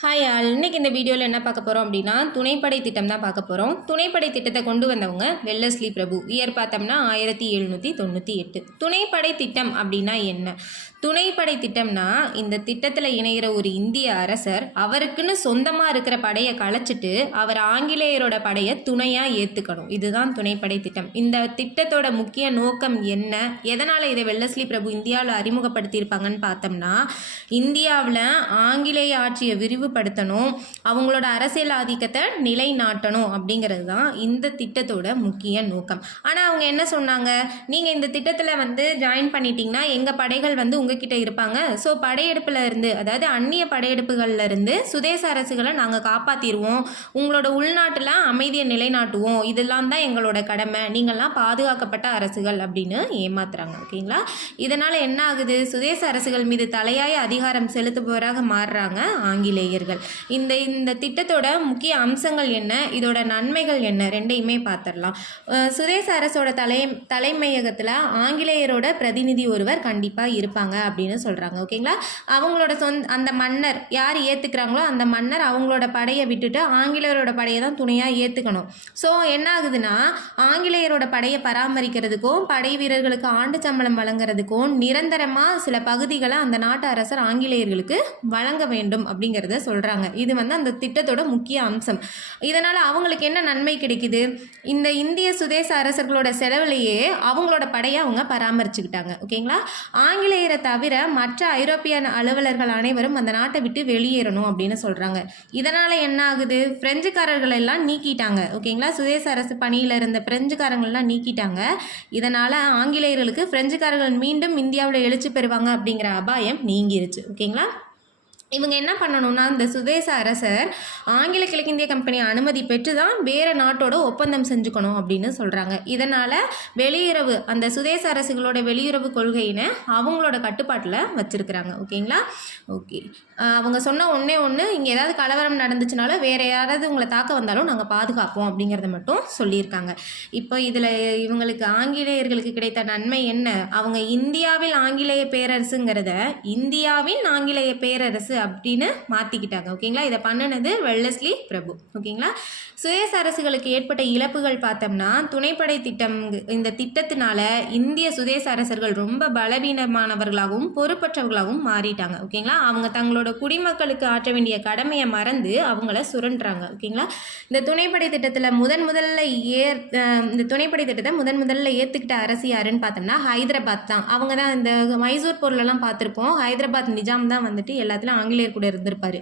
Hi all, இன்னைக்கு இந்த வீடியோவில் என்ன பார்க்க போகிறோம் அப்படின்னா துணைப்படை திட்டம் தான் பார்க்க போகிறோம். துணைப்படை திட்டத்தை கொண்டு வந்தவங்க வெல்லஸ்லி பிரபு. இயர் பார்த்தோம்னா 1798. துணைப்படை திட்டம் அப்படின்னா என்ன? துணைப்படை திட்டம்னா இந்த திட்டத்தில் இணைகிற ஒரு இந்திய அரசர் அவருக்குன்னு சொந்தமாக இருக்கிற படையை கலைச்சிட்டு அவர் ஆங்கிலேயரோட படையை துணையாக ஏற்றுக்கணும். இதுதான் துணைப்படை திட்டம். இந்த திட்டத்தோட முக்கிய நோக்கம் என்ன, எதனால் இதை வெல்லஸ்லி பிரபு இந்தியாவில் அறிமுகப்படுத்தியிருப்பாங்கன்னு பார்த்தோம்னா, இந்தியாவில் ஆங்கிலேய ஆட்சியை விரிவுபடுத்தணும், அவங்களோட அரசியல் ஆதிக்கத்தை நிலைநாட்டணும் அப்படிங்கிறது தான் இந்த திட்டத்தோட முக்கிய நோக்கம். ஆனால் அவங்க என்ன சொன்னாங்க, நீங்கள் இந்த திட்டத்தில் ஜாயின் பண்ணிட்டீங்கன்னா எங்கள் படைகள் உங்ககிட்ட இருப்பாங்க. ஸோ படையெடுப்பில் இருந்து, அதாவது அந்நிய படையெடுப்புகள்ல இருந்து சுதேச அரசுகளை நாங்கள் காப்பாற்றிடுவோம், உங்களோட உள்நாட்டில் அமைதியை நிலைநாட்டுவோம், இதெல்லாம் தான் எங்களோட கடமை, நீங்கள்லாம் பாதுகாக்கப்பட்ட அரசுகள் அப்படின்னு ஏமாத்துறாங்க. ஓகேங்களா? இதனால் என்ன ஆகுது, சுதேச அரசுகள் மீது தலையாய அதிகாரம் செலுத்துபவராக மாறுறாங்க ஆங்கிலேயர்கள். இந்த திட்டத்தோட முக்கிய அம்சங்கள் என்ன, இதோட நன்மைகள் என்ன, ரெண்டையுமே பார்த்துடலாம். சுதேச அரசோட தலைமையகத்தில் ஆங்கிலேயரோட பிரதிநிதி ஒருவர் கண்டிப்பாக இருப்பாங்க அப்படின்னு சொல்கிறாங்க. ஓகேங்களா? அவங்களோட அந்த மன்னர் யார் ஏற்றுக்கிறாங்களோ அந்த மன்னர் அவங்களோட படையை விட்டுட்டு ஆங்கிலேயரோட படையை தான் துணையாக ஏற்றுக்கணும். ஸோ என்ன ஆகுதுன்னா, ஆங்கிலேயரோட படையை பராமரிக்கிறதுக்கும் படை வீரர்களுக்கு ஆண்டு சம்பளம் வழங்குறதுக்கும் நிரந்தரமாக சில பகுதிகளை அந்த நாட்டு அரசர் ஆங்கிலேயர்களுக்கு வழங்க வேண்டும் அப்படிங்கிறத சொல்கிறாங்க. இது அந்த திட்டத்தோட முக்கிய அம்சம். இதனால் அவங்களுக்கு என்ன நன்மை கிடைக்குது, இந்த இந்திய சுதேச அரசர்களோட செலவுலையே அவங்களோட படையை அவங்க பராமரிச்சுக்கிட்டாங்க. ஓகேங்களா? ஆங்கிலேயரை தவிர மற்ற ஐரோப்பிய அலுவலர்கள் அனைவரும் அந்த நாட்டை விட்டு வெளியேறணும் அப்படின்னு சொல்கிறாங்க. இதனால் என்ன ஆகுது, பிரெஞ்சுக்காரர்கள் எல்லாம் நீக்கிட்டாங்க. ஓகேங்களா? சுதேச அரசு பணியில் இருந்த பிரெஞ்சுக்காரங்கள்லாம் நீக்கிட்டாங்க. இதனால் ஆங்கிலேயர்களுக்கு பிரெஞ்சுக்காரர்கள் மீண்டும் இந்தியாவில் எழுச்சி பெறுவாங்க அப்படிங்கிற அபாயம் நீங்கிருச்சு. ஓகேங்களா? இவங்க என்ன பண்ணணும்னா, இந்த சுதேச அரசர் ஆங்கில கிழக்கிந்திய கம்பெனி அனுமதி பெற்று தான் வேறு நாட்டோட ஒப்பந்தம் செஞ்சுக்கணும் அப்படின்னு சொல்கிறாங்க. இதனால் வெளியுறவு, அந்த சுதேச அரசுகளோட வெளியுறவு கொள்கையினை அவங்களோட கட்டுப்பாட்டில் வச்சுருக்கிறாங்க. ஓகேங்களா? ஓகே, அவங்க சொன்ன ஒன்று, இங்கே ஏதாவது கலவரம் நடந்துச்சுனாலும் வேறு யாராவது உங்களை தாக்க வந்தாலும் நாங்கள் பாதுகாப்போம் அப்படிங்கிறத மட்டும் சொல்லியிருக்காங்க. இப்போ இதில் இவங்களுக்கு ஆங்கிலேயர்களுக்கு கிடைத்த நன்மை என்ன, அவங்க இந்தியாவில் ஆங்கிலேய பேரரசுங்கிறத இந்தியாவின் ஆங்கிலேய பேரரசு அப்படின்னு மாற்றிக்கிட்டாங்க. ஓகேங்களா? இதை பண்ணினது வெல்லஸ்லி பிரபு. ஓகேங்களா? சுதேச அரசுகளுக்கு ஏற்பட்ட இழப்புகள் பார்த்தோம்னா, துணைப்படை திட்டம், இந்த திட்டத்தினால இந்திய சுதேச அரசர்கள் ரொம்ப பலவீனமானவர்களாகவும் பொறுப்பற்றவர்களாகவும் மாறிட்டாங்க. ஓகேங்களா? அவங்க தங்களோட குடிமக்களுக்கு ஆற்ற வேண்டிய கடமையை மறந்து அவங்கள சுரண்டுறாங்க. ஓகேங்களா? இந்த துணைப்படை திட்டத்தில் இந்த துணைப்படை திட்டத்தை முதல்ல ஏற்றுக்கிட்ட அரசு யாருன்னு பார்த்தோம்னா ஹைதராபாத் தான். அவங்க தான் இந்த மைசூர் போர்லெலாம் பார்த்துருப்போம், ஹைதராபாத் நிஜாம் தான் எல்லாத்துலையும் ஆங்கிலேயர் கூட இருந்திருப்பாரு.